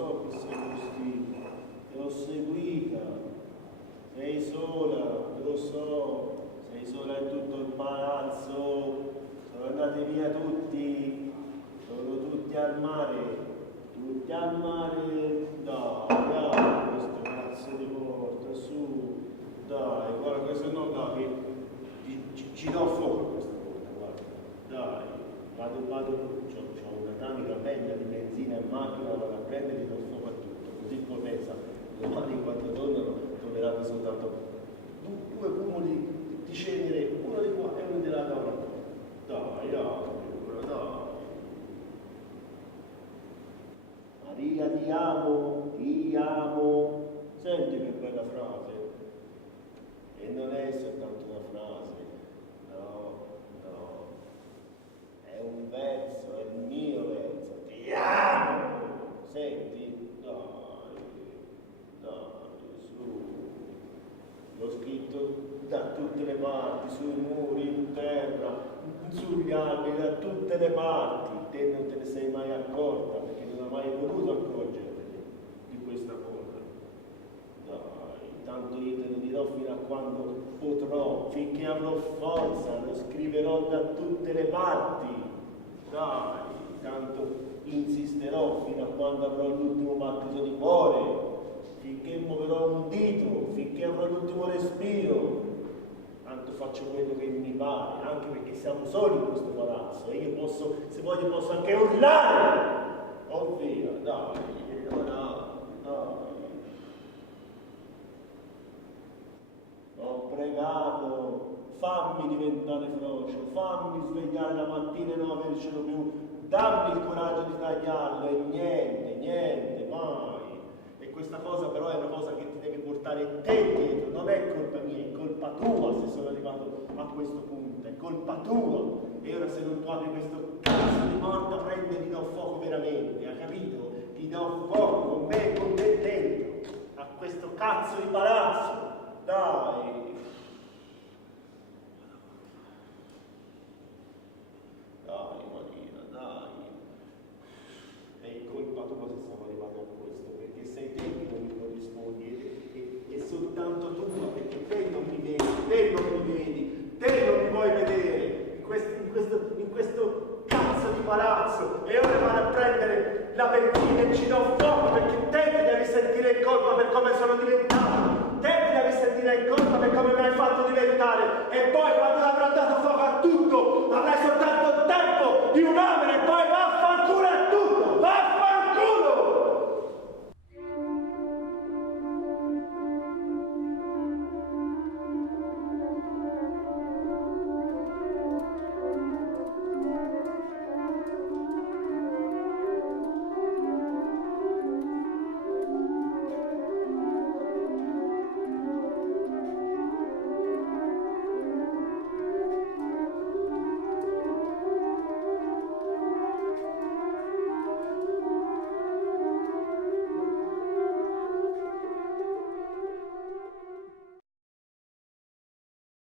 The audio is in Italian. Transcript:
so che sei così, ti ho seguita, sei sola, lo so, sei sola in tutto il palazzo, sono andati via tutti, sono tutti al mare, dai, questo cazzo di porta, su, dai, guarda, questo no, dai, ci do fuoco a questa porta, guarda, dai, vado, c'ho una tanica bella di benzina in macchina, vado a prendere e do fuoco a tutto, così poi pensa, domani quando tornano troveranno soltanto due cumuli di cenere, uno di qua e uno dell'altra parte. Dai, dai. Maria, ti amo, ti amo. Senti che bella frase. E non è soltanto una frase, no, no. È un verso, è il mio verso. Ti amo. Senti? Dai, su. L'ho scritto da tutte le parti, sui muri, in terra, sugli alberi, da tutte le parti. Te non te ne sei mai accorta perché non hai mai voluto accorgerti di questa cosa. Dai, tanto io te lo dirò fino a quando potrò, finché avrò forza, lo scriverò da tutte le parti. Dai, tanto insisterò fino a quando avrò l'ultimo battito di cuore, finché muoverò un dito, finché avrò l'ultimo respiro. Tanto faccio quello che mi pare, anche perché siamo soli in questo palazzo e io posso, se voglio, posso anche urlare. Oh via, dai. Ho pregato, fammi diventare frocio, fammi svegliare la mattina e non avercelo più, dammi il coraggio di tagliarlo e niente, mai. E questa cosa però è una cosa che ti deve portare te dietro, non è colpa mia, è colpa tua se sono arrivato a questo punto, è colpa tua. E ora se non tu apri questo cazzo di porta, prende e ti do fuoco veramente, hai capito? Ti do fuoco con me e con te dentro, a questo cazzo di palazzo, dai. Dai Marina, dai. È colpa tua se siamo arrivati a questo, perché sei te che non mi corrispondi e soltanto tu, perché te non mi vedi, te non mi vuoi vedere in questo cazzo di palazzo e ora vado a prendere la benzina e ci do fuoco perché te ti devi sentire in colpa per come sono diventato, te ti devi sentire in colpa per come mi hai fatto diventare e poi quando avrò dato fuoco a tutto avrai soltanto il tempo di un uomo e poi